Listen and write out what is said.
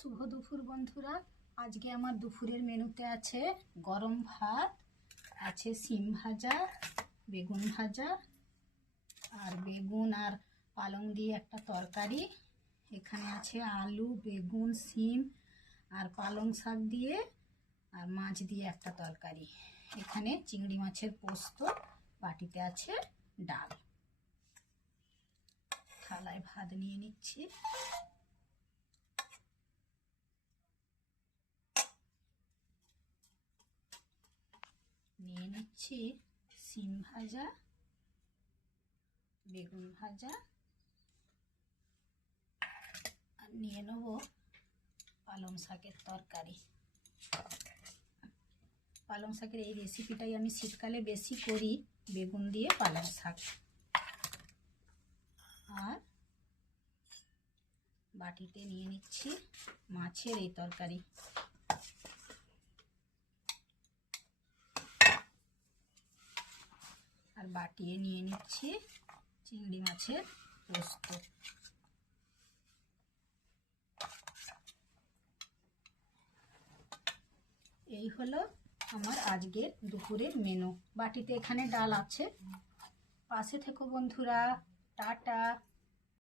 শুভ দুপুর বন্ধুরা। আজকে আমার দুপুরের মেনুতে আছে গরম ভাত, আছে সিম ভাজা, বেগুন ভাজা, আর বেগুন আর পালং দিয়ে একটা তরকারি। এখানে আছে আলু, বেগুন, সিম আর পালং শাক দিয়ে আর মাছ দিয়ে একটা তরকারি। এখানে চিংড়ি মাছের পোস্ত, বাটিতে আছে ডাল। থালায় ভাত নিয়ে নিচ্ছি। নিয়ে নিচ্ছি সিম ভাজা, বেগুন ভাজা, আর নিয়ে নেব পালং শাকের তরকারি। পালং শাকের এই রেসিপিটাই আমি শীতকালে বেশি করি, বেগুন দিয়ে পালং শাক। আর বাটিতে নিয়ে নিচ্ছি মাছের এই তরকারি। আর বাটিয়ে নিয়ে নিচ্ছি চিংড়ি মাছের পোস্ত। এই হলো আমার আজকের দুপুরের মেনু। বাটিতে এখানে ডাল আছে। পাশে থেকো বন্ধুরা। টাটা।